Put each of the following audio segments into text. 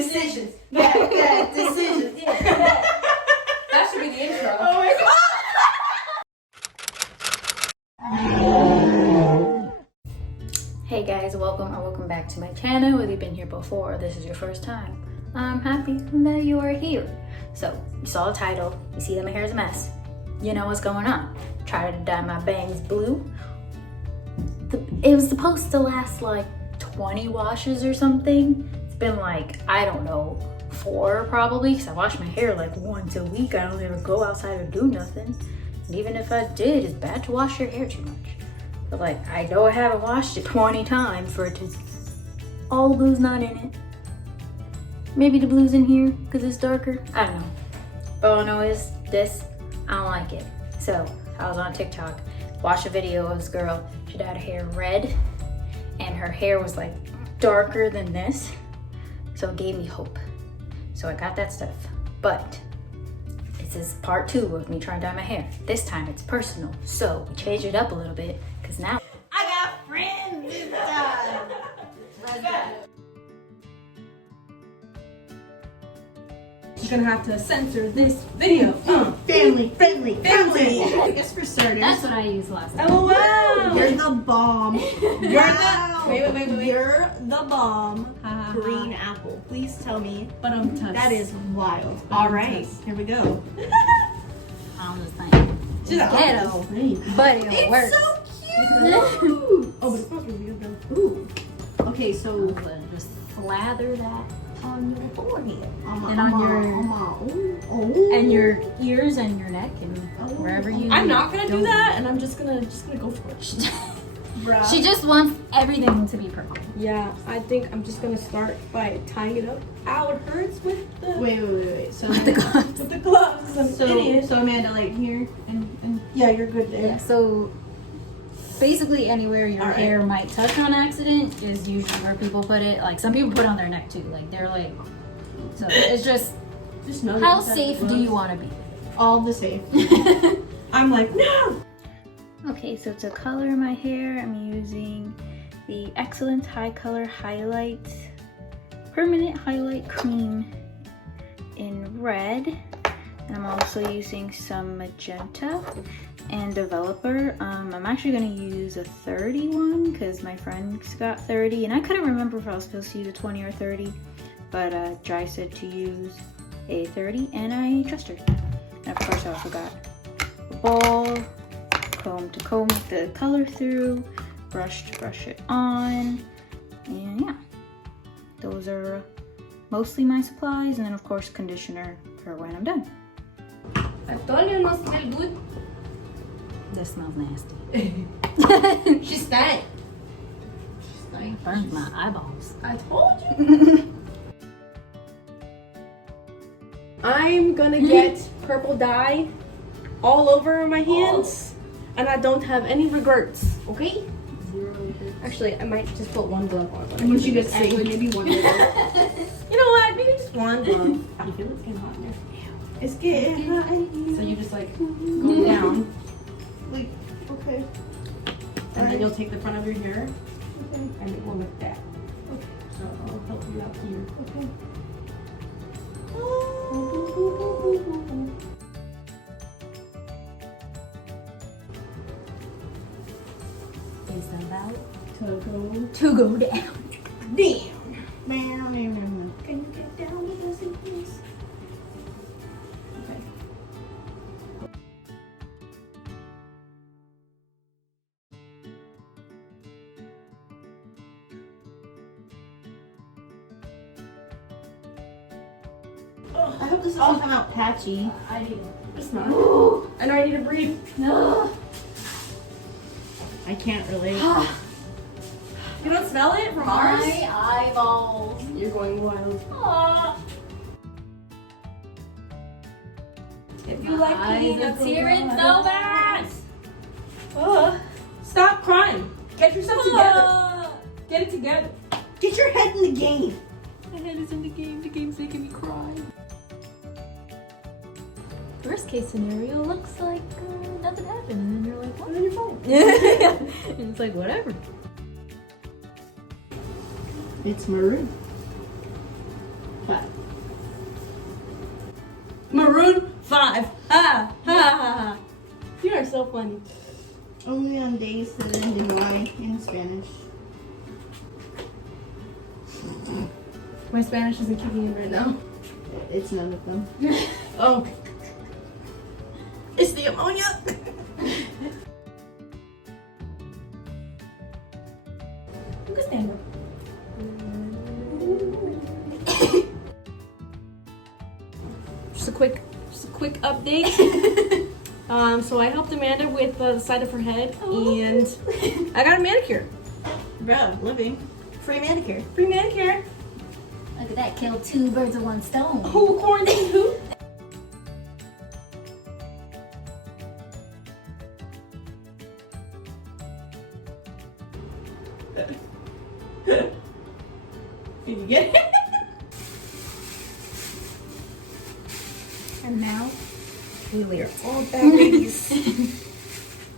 decisions. Bad decisions. That should be the intro. Oh my god. Hey guys, welcome back to my channel. Whether you've been here before or this is your first time, I'm happy that you are here. So, you saw the title, you see that my hair is a mess. You know what's going on. Try to dye my bangs blue. It was supposed to last like 20 washes or something. It's been like, I don't know, 4 probably, because I wash my hair like once a week. I don't ever go outside or do nothing. And even if I did, it's bad to wash your hair too much. But like, I know I haven't washed it 20 times for it to, all the blue's not in it. Maybe the blue's in here because it's darker. I don't know. But all I know is this, I don't like it. So I was on TikTok, watched a video of this girl. She dyed her hair red and her hair was like darker than this. So it gave me hope. So I got that stuff. But this is part 2 of me trying to dye my hair. This time it's personal. So we changed it up a little bit because now I got friends this time. Let's go. You're gonna have to censor this video. Family. I guess for starters. that's what I used last time. Oh wow! You're the bomb. Wait. You're the bomb. Ha. Green apple. Please tell me But I'm tough. that is wild. All right, here we go. I was think. She's like, Ghetto, but it'll work. It's so cute. Oh, but it smells really good though. Ooh. Okay, so Just slather that on your forehead and and your ears and your neck and wherever you. I'm not gonna do that, and I'm just gonna go for it. Bruh. She just wants everything to be perfect. Yeah, I think I'm just gonna start by tying it up. Ow, it hurts with the Wait. So The gloves. with the gloves. I'm an idiot. so Amanda, like here and yeah, you're good there. Yeah, so basically anywhere your All right. hair might touch on accident is usually where people put it. Like some people put it on their neck too. Like they're like, so it's just Just know how that safe do you want to be? all the safe. I'm like, no. Okay, so to color my hair, I'm using the Excellence High Color Highlight Permanent Highlight Cream in red. And I'm also using some magenta and developer. I'm actually gonna use a 31 because my friends got 30 and I couldn't remember if I was supposed to use a 20 or 30, but Jai said to use a 30 and I trust her. And of course I also got a ball, comb to comb the color through, brush to brush it on, and yeah, those are mostly my supplies, and then of course conditioner for when I'm done. I told you not smell good. This smells nasty. She stank. Burned my eyeballs. I told you. I'm gonna get purple dye all over my hands, and I don't have any regrets. Okay? Actually, I might just put one glove on. And when she gets actually maybe one. You know what? Maybe just one glove. I feel it's getting hot in there. It's getting hot. So you just like go down, Like, okay. and then you'll take the front of your hair Okay. and it will look that. Okay. So I'll help you out here. Okay. It's about To go to go down. Damn. Can you get down with us, please? Okay. I hope this doesn't come out patchy. I need. It's not. I know I need to breathe. No. I can't relate. You don't smell it from ours? My eyeballs. You're going wild. Aw. If you like peeing, Eyes are tearing so bad. Stop crying. Get yourself together. Get it together. Get your head in the game. My head is in the game. The game's making me cry. Worst case scenario looks like nothing happened, and then you're like, what? And then you're fine. Yeah. And it's like, whatever. It's maroon. 5. Maroon 5. Ha ha ha. You are so funny. Only on days that end in Y in Spanish. My Spanish isn't kicking in right now. It's none of them. Oh. It's the ammonia. You can stand up. Just a quick update. So I helped Amanda with the side of her head, and I got a manicure. Bro, living. Free manicure. Free manicure. Look at that, killed 2 birds with 1 stone. Who quarantined who? Did you get it? And now, We are all bag ladies.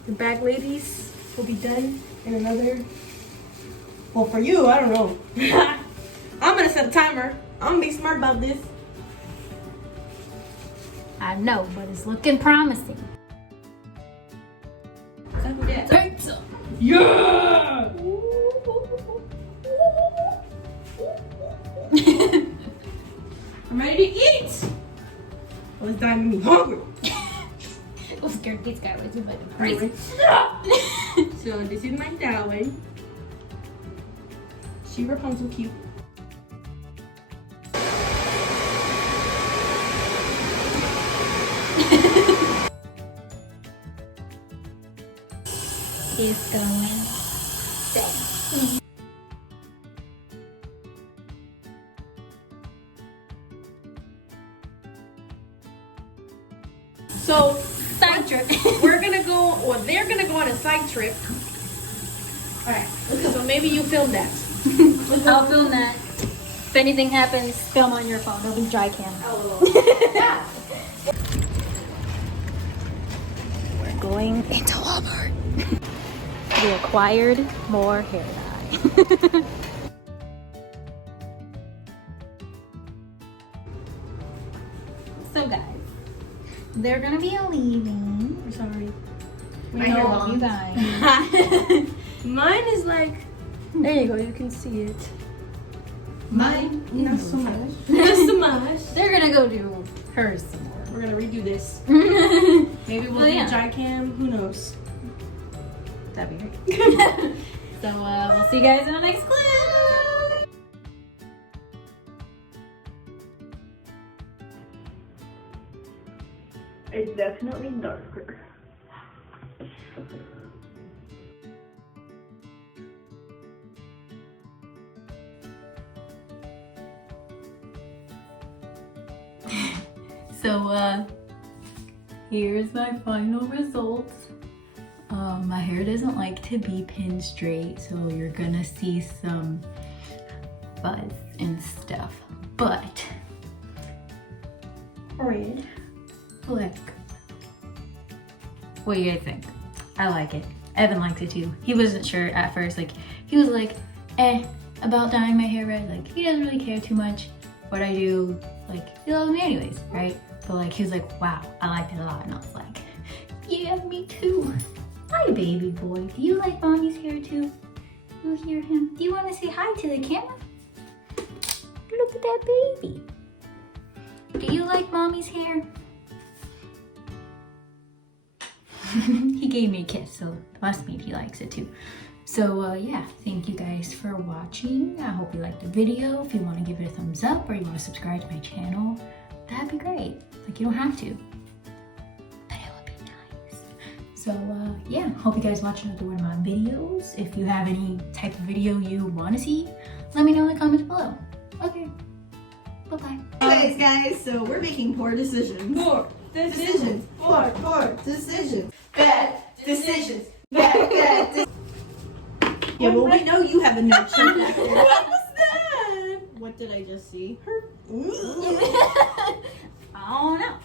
The bag ladies will be done in another. Well, for you, I don't know. I'm gonna set a timer. I'm gonna be smart about this. I know, but it's looking promising. Pizza. Yeah! I'm ready to eat. Oh, it's dying me hungry. I'm scared this guy was about to crazy. So this is my darling. She Rapunzel cute. It's going down. So Side trip. we're gonna go, or they're gonna go on a side trip. Alright, so maybe you film that. I'll film that. If anything happens, film on your phone. It'll be dry cam. We're going into Walmart. We acquired more hair dye. So guys, they're gonna be leaving. I'm sorry. We know you guys. Mine is like, there you go, you can see it. Mine, not so much. Not so much. They're gonna go do hers some more. We're gonna redo this. Maybe we'll Well, do yeah. dry cam, who knows? That'd be great. So we'll see you guys in the next clip. It's definitely darker. So here's my final results. My hair doesn't like to be pinned straight, so you're gonna see some fuzz and stuff. But red, black. What do you guys think? I like it. Evan likes it too. He wasn't sure at first. Like he was like, about dyeing my hair red. Like he doesn't really care too much what I do. Like he loves me anyways, right? But like he was like, wow, I liked it a lot, and I was like, yeah, me too. Hi, baby boy. Do you like mommy's hair too? You hear him? Do you want to say hi to the camera? Look at that baby. Do you like mommy's hair? He gave me a kiss, so it must mean he likes it too. So yeah, thank you guys for watching. I hope you liked the video. If you want to give it a thumbs up or you want to subscribe to my channel, that'd be great. Like you don't have to, but it would be nice. So yeah, hope you guys watch another one of my videos. If you have any type of video you want to see, let me know in the comments below. Okay, bye-bye. Anyways, guys, so we're making poor decisions. Poor Decisions. Poor decisions. Bad decisions. Bad decisions. Yeah, well, we know you have a nerd shirt back there. What was that? What did I just see? I don't know.